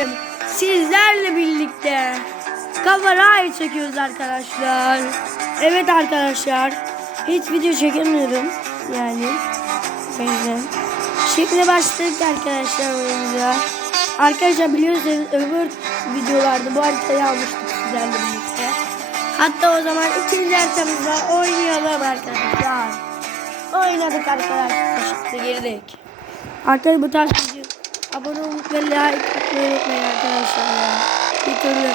bugün sizlerle birlikte kamerayı çekiyoruz arkadaşlar. Evet arkadaşlar. Hiç video çekemiyorum. Yani. Böyle. Şimdi başladık arkadaşlar oyunumuza. Arkadaşlar biliyorsunuz öbür videolarda bu haritayı almıştık sizlerle birlikte. Hatta o zaman ikinci haritamızda oynayalım arkadaşlar. Oynadık arkadaşlar. Şimdi girdik. Arkadaşlar bu tarz video abone olup ve like atmayı unutmayın arkadaşlar ya. Bir türlü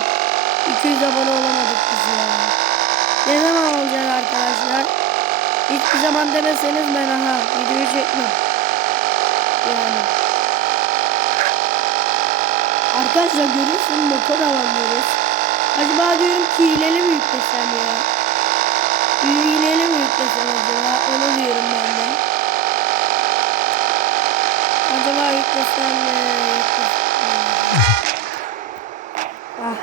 200 abone olamadık biz ya. Ne zaman olacak arkadaşlar? Hiçbir zaman demeseniz ben aha videoyu çekmem. Yani. Arkadaşlar görüyorsun motor alamıyoruz. Acaba diyorum ki hileli mi yüklesem ya? Hileli mi yüklesem acaba? Onu diyorum ben de. Acaba yüklesem mi? Ah.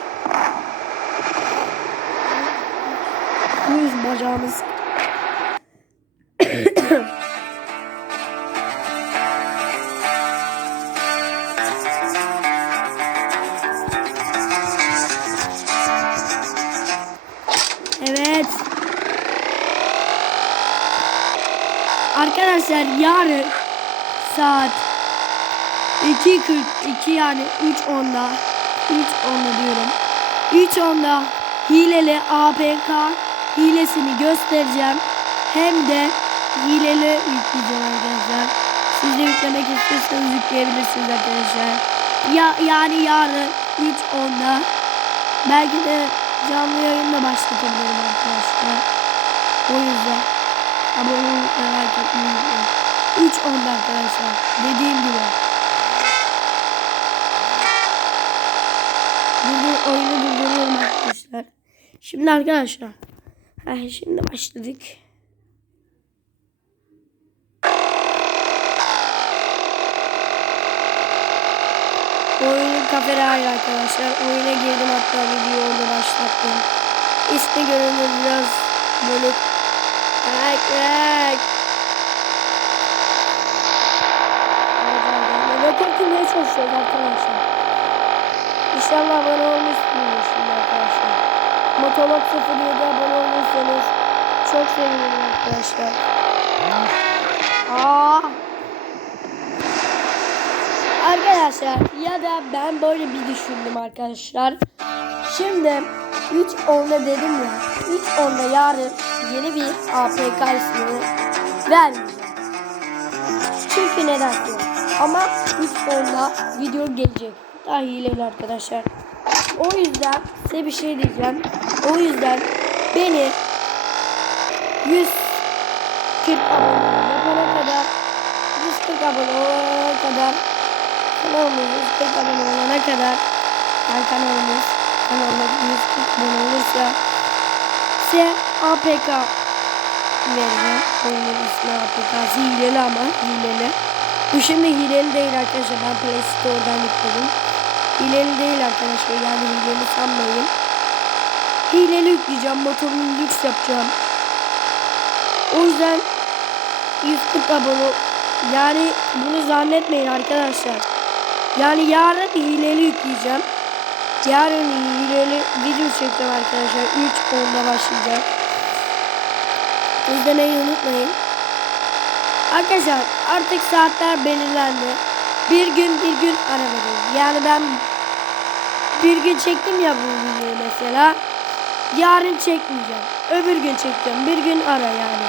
Yüz bacağımız. evet. Arkadaşlar yarın saat 2.42 yani 3.10'da 3.10'da diyorum. 3.10'da hileli APK hilesini göstereceğim. Hem de hileli yükleyeceğim arkadaşlar. Siz de yüklemek istiyorsanız yükleyebilirsiniz arkadaşlar. Ya, yani yarın 3.10'da belki de canlı yayınla başlatabilirim arkadaşlar. O yüzden abone olmayı like etmeyi unutmayın. 3.10'da arkadaşlar. Dediğim gibi. Burada oyunu durduruyorum arkadaşlar. Şimdi arkadaşlar. Heh, şimdi başladık. Oyunun kafede hayır arkadaşlar. Oyuna girdim hatta videoyu orada başlattım. İsmi görünür biraz böyle Like like. Rekor kırmaya çalışıyoruz arkadaşlar. İnşallah abone olmuşsunuz arkadaşlar. Motolog 07 abone olmuşsanız çok sevinirim arkadaşlar. Aa. Arkadaşlar ya da ben böyle bir düşündüm arkadaşlar. Şimdi 3.10'da dedim ya. 3.10'da yarın yeni bir APK ismini vermeyeceğim. Çünkü neden diyor. Ama 3.10'da video gelecek. Daha hileli arkadaşlar. O yüzden size bir şey diyeceğim. O yüzden beni 140 abone yapana kadar 140 abone olana kadar kanalımız 140 abone olana kadar yani kanalımız kanalımız 140 abone olursa size APK vereceğim. Oyunun ismi APK. Hileli ama hileli. Bu şimdi hileli değil arkadaşlar. Ben Play Store'dan yükledim. Hileli değil arkadaşlar. Yani hileli sanmayın. Hileli yükleyeceğim. Motorunu lüks yapacağım. O yüzden 140 abone yani bunu zannetmeyin arkadaşlar. Yani yarın hileli yükleyeceğim. Yarın hileli video çekeceğim arkadaşlar. 3 onda başlayacak. İzlemeyi unutmayın. Arkadaşlar artık saatler belirlendi. Bir gün bir gün ara veriyorum. Yani ben bir gün çektim ya bu videoyu mesela. Yarın çekmeyeceğim. Öbür gün çekeceğim. Bir gün ara yani.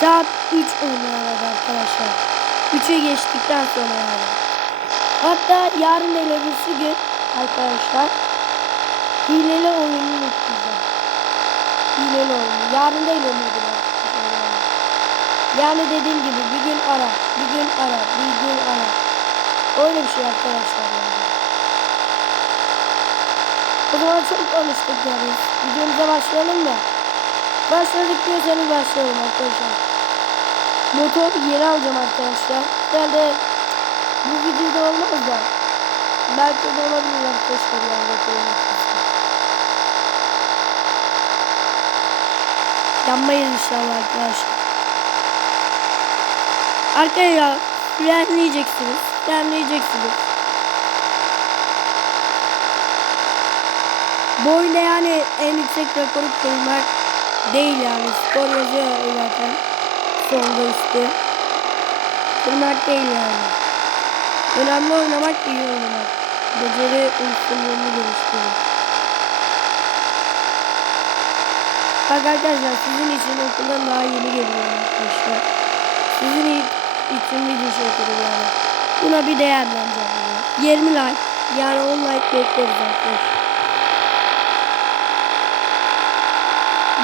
Saat 3 oldu arada arkadaşlar. 3'e geçtikten sonra yani. Hatta yarın öbürsü gün arkadaşlar hileli oyunu yükleyeceğim. Hileli oyunu. Yarın öbür gün. Yani dediğim gibi bir gün ara, bir gün ara, bir gün ara. Öyle bir şey arkadaşlar yani. O zaman çok alıştık ya biz. Videomuza başlayalım mı? Başladık diyorsanız başlayalım arkadaşlar. Motor yeni alacağım arkadaşlar. Herhalde bu videoda olmaz da. Belki de olabilir arkadaşlar yani. Yanmayız inşallah arkadaşlar. Arkaya frenleyeceksiniz. Frenleyeceksiniz. Boyla yani en yüksek rekoru kırmak değil yani. Skor yazıyor zaten. Sonda üstü. Kırmak değil yani. Önemli oynamak iyi oynamak. Beceri unsurlarını geliştirir. Bak arkadaşlar sizin için okuldan daha yeni geliyor arkadaşlar. Sizin için video çekiyorum yani. Buna bir değer yani. 20 like. Yani 10 like bekleriz arkadaşlar.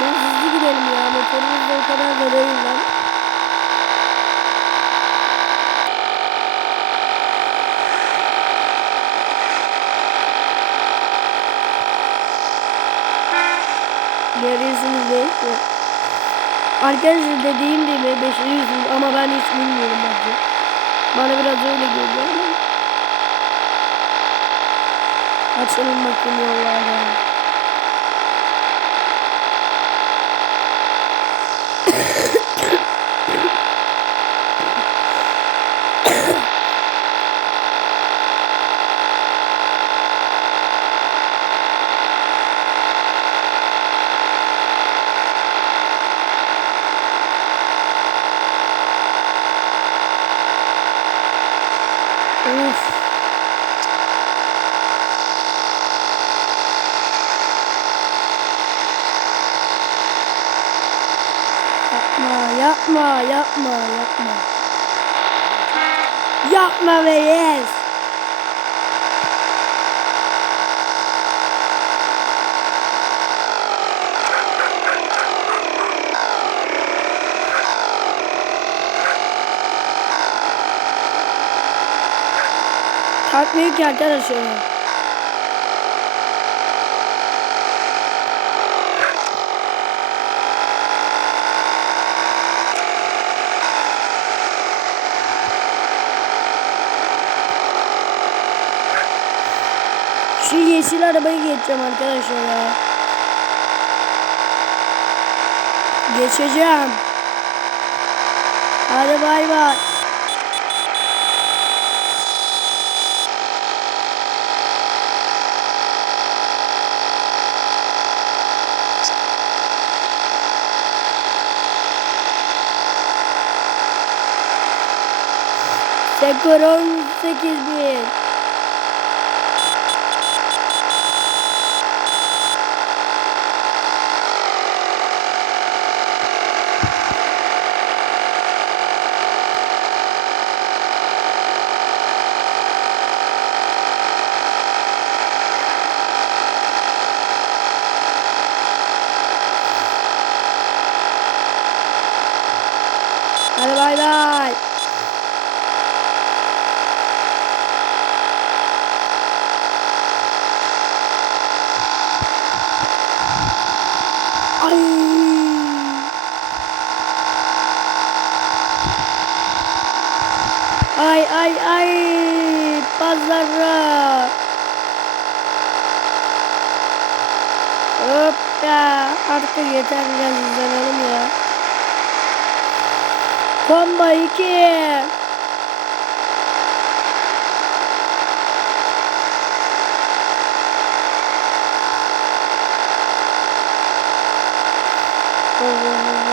Ben hızlı gidelim ya. Motorumuz da o kadar da değil lan. Görüyorsunuz değil mi? Arkadaşlar dediğim gibi 500 ama ben hiç bilmiyorum bence. Bana biraz öyle geliyor ama. Açalım bakın yollardan. Uf. Yapma, yapma, yapma, yapma. Yapma ve yes. Kalkmıyor ki arkadaşlar. Şu yeşil arabayı geçeceğim arkadaşlar ya. Geçeceğim. Hadi bay bay. Skor 18 bin. Hoppa artık yeter biraz izlenelim ya. Combo 2. Hey.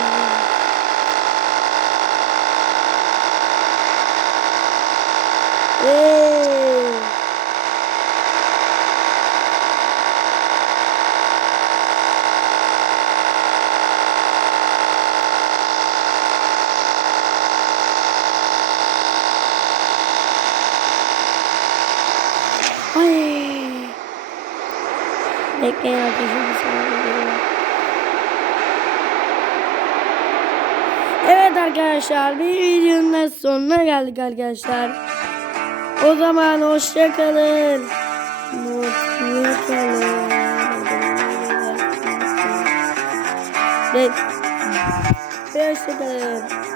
Arkadaşlar bir saniye. Evet arkadaşlar bir videonun sonuna geldik arkadaşlar. O zaman hoşça kalın. Mutlu kalın. Ve ve hoşça kalın.